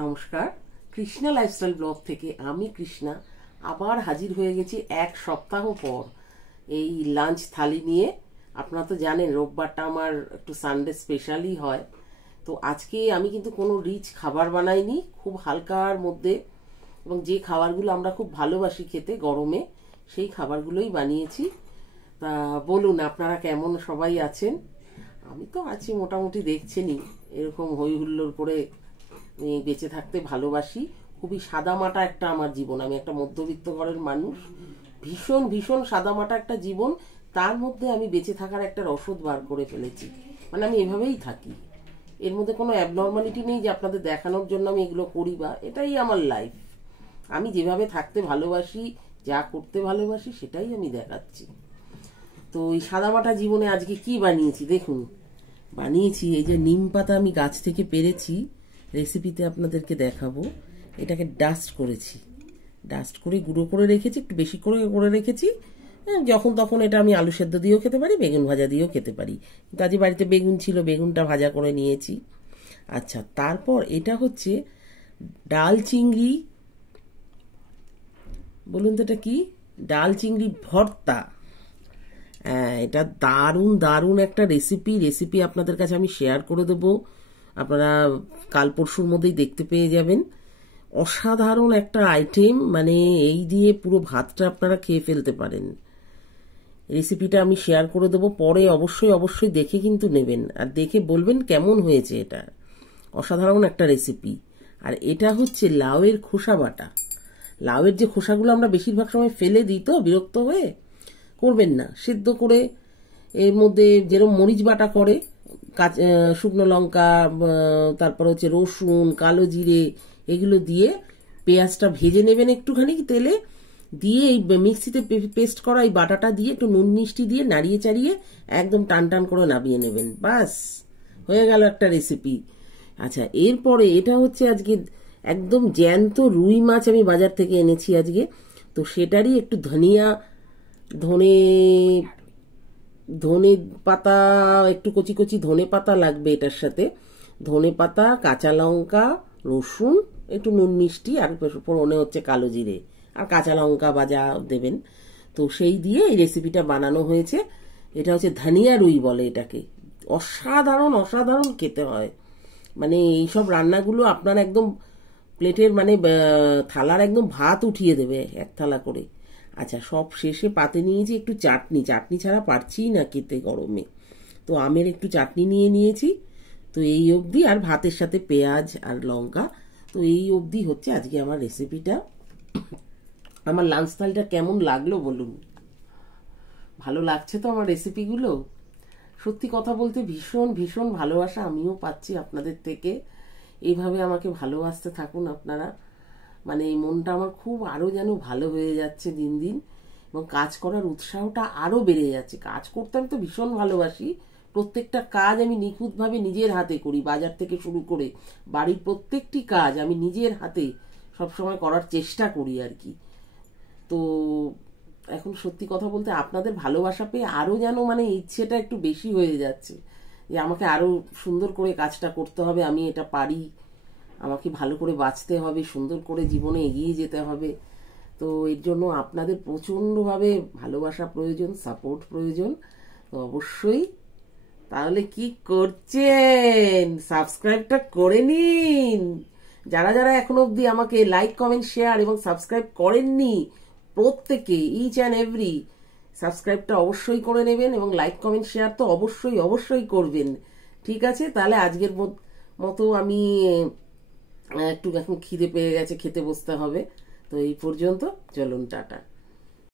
নমস্কার, Krishna lifestyle blog থেকে আমি কৃষ্ণা আবার হাজির হয়ে গেছি এক সপ্তাহ পর এই লাঞ্চ থালি নিয়ে। আপনারা তো জানেন রোববারটা আমার একটু সানডে স্পেশালই হয়। তো আজকে আমি কিন্তু কোনো রিচ খাবার বানাইনি, খুব হালকার মধ্যে এবং যে খাবারগুলো আমরা খুব ভালোবাসি খেতে গরমে সেই খাবারগুলোই বানিয়েছি। তা বলুন আপনারা কেমন সবাই আছেন? আমি তো আছি মোটামুটি, দেখছেনই এরকম হই হুল্লোড় করে বেঁচে থাকতে ভালোবাসি। খুবই সাদামাটা একটা আমার জীবন, আমি একটা মধ্যবিত্ত ঘরের মানুষ, ভীষণ ভীষণ সাদামাটা একটা জীবন। তার মধ্যে আমি বেঁচে থাকার একটা রসদ বার করে ফেলেছি, মানে আমি এভাবেই থাকি। এর মধ্যে কোনো অ্যাবনর্মালিটি নেই যে আপনাদের দেখানোর জন্য আমি এগুলো করি, বা এটাই আমার লাইফ। আমি যেভাবে থাকতে ভালোবাসি, যা করতে ভালোবাসি সেটাই আমি দেখাচ্ছি। তো এই সাদামাটা জীবনে আজকে কি বানিয়েছি দেখুন। বানিয়েছি এই যে নিম পাতা, আমি গাছ থেকে পেরেছি, রেসিপিতে আপনাদেরকে দেখাবো। এটাকে ডাস্ট করেছি, ডাস্ট করে গুঁড়ো করে রেখেছি, একটু বেশি করে করে রেখেছি। যখন তখন এটা আমি আলু সেদ্ধ দিয়েও খেতে পারি, বেগুন ভাজা দিয়েও খেতে পারি। কিন্তু আজ বাড়িতে বেগুন ছিল, বেগুনটা ভাজা করে নিয়েছি। আচ্ছা, তারপর এটা হচ্ছে ডাল চিংড়ি, বলুন তো এটা কি? ডাল চিংড়ি ভর্তা। এটা দারুণ দারুণ একটা রেসিপি আপনাদের কাছে আমি শেয়ার করে দেবো। আপনারা কাল পরশুর মধ্যেই দেখতে পেয়ে যাবেন। অসাধারণ একটা আইটেম, মানে এই দিয়ে পুরো ভাতটা আপনারা খেয়ে ফেলতে পারেন। রেসিপিটা আমি শেয়ার করে দেবো পরে, অবশ্যই অবশ্যই দেখে কিন্তু নেবেন, আর দেখে বলবেন কেমন হয়েছে। এটা অসাধারণ একটা রেসিপি। আর এটা হচ্ছে লাউয়ের খোসা বাটা। লাউয়ের যে খোসাগুলো আমরা বেশিরভাগ সময় ফেলে দিই, তো বিরক্ত হয়ে, করবেন না, সিদ্ধ করে এর মধ্যে যেরকম মরিচ বাটা করে, শুকনো লঙ্কা, তারপর হচ্ছে রসুন, কালো জিরে, এগুলো দিয়ে পেঁয়াজটা ভেজে নেবেন একটুখানি তেলে দিয়ে, এই মিক্সিতে পেস্ট করা এই বাটাটা দিয়ে একটু নুন মিষ্টি দিয়ে নাড়িয়ে চাড়িয়ে একদম টান টান করে নামিয়ে নেবেন, বাস হয়ে গেল একটা রেসিপি। আচ্ছা, এরপরে এটা হচ্ছে আজকে একদম জ্যান্ত রুই মাছ আমি বাজার থেকে এনেছি আজকে। তো সেটারই একটু ধনে পাতা, একটু কচি কচি ধনে পাতা লাগবে এটার সাথে। ধনে পাতা, কাঁচা লঙ্কা, রসুন, একটু নুন মিষ্টি, আর ফোড়নে হচ্ছে কালো জিরে আর কাঁচা লঙ্কা ভাজা দেবেন। তো সেই দিয়ে এই রেসিপিটা বানানো হয়েছে। এটা হচ্ছে ধনিয়া রুই বলে এটাকে। অসাধারণ অসাধারণ খেতে হয়। মানে এইসব রান্নাগুলো আপনার একদম প্লেটের, মানে থালার একদম ভাত উঠিয়ে দেবে এক থালা করে। আচ্ছা, সব শেষে পাতে নিয়েছি একটু চাটনি, চাটনি ছাড়া পারছি না খেতে গরমে। তো আমের একটু চাটনি নিয়ে নিয়েছি। তো এই অবধি, আর ভাতের সাথে পেঁয়াজ আর লঙ্কা। তো এই অবধি হচ্ছে আজকে আমার রেসিপিটা। আমার লাঞ্চ থালটা কেমন লাগলো বলুন? ভালো লাগছে তো আমার রেসিপিগুলো? সত্যি কথা বলতে ভীষণ ভীষণ ভালোবাসা আমিও পাচ্ছি আপনাদের থেকে। এইভাবে আমাকে ভালোবাসতে থাকুন আপনারা। মানে এই মনটা আমার খুব আরও যেন ভালো হয়ে যাচ্ছে দিন দিন, এবং কাজ করার উৎসাহটা আরও বেড়ে যাচ্ছে। কাজ করতে আমি তো ভীষণ ভালোবাসি। প্রত্যেকটা কাজ আমি নিখুঁতভাবে নিজের হাতে করি, বাজার থেকে শুরু করে বাড়ির প্রত্যেকটি কাজ আমি নিজের হাতে সবসময় করার চেষ্টা করি আর কি। তো এখন সত্যি কথা বলতে আপনাদের ভালোবাসা পেয়ে আরও যেন মানে ইচ্ছেটা একটু বেশি হয়ে যাচ্ছে, যে আমাকে আরও সুন্দর করে কাজটা করতে হবে, আমি এটা পারি, আমাকে ভালো করে বাঁচতে হবে, সুন্দর করে জীবনে এগিয়ে যেতে হবে। তো এর জন্য আপনাদের প্রচণ্ডভাবে ভালোবাসা প্রয়োজন, সাপোর্ট প্রয়োজন। তো অবশ্যই তাহলে কি করছেন, সাবস্ক্রাইবটা করে নিন। যারা যারা এখনো অবধি আমাকে লাইক, কমেন্ট, শেয়ার এবং সাবস্ক্রাইব করেননি, প্রত্যেকে ইচ অ্যান্ড এভরি সাবস্ক্রাইবটা অবশ্যই করে নেবেন, এবং লাইক, কমেন্ট, শেয়ার তো অবশ্যই অবশ্যই করবেন। ঠিক আছে, তাহলে আজকের মতো আমি একটু এখন খিদে পেয়ে গেছে, খেতে বসতে হবে। তো এই পর্যন্ত, চলুন, টাটা।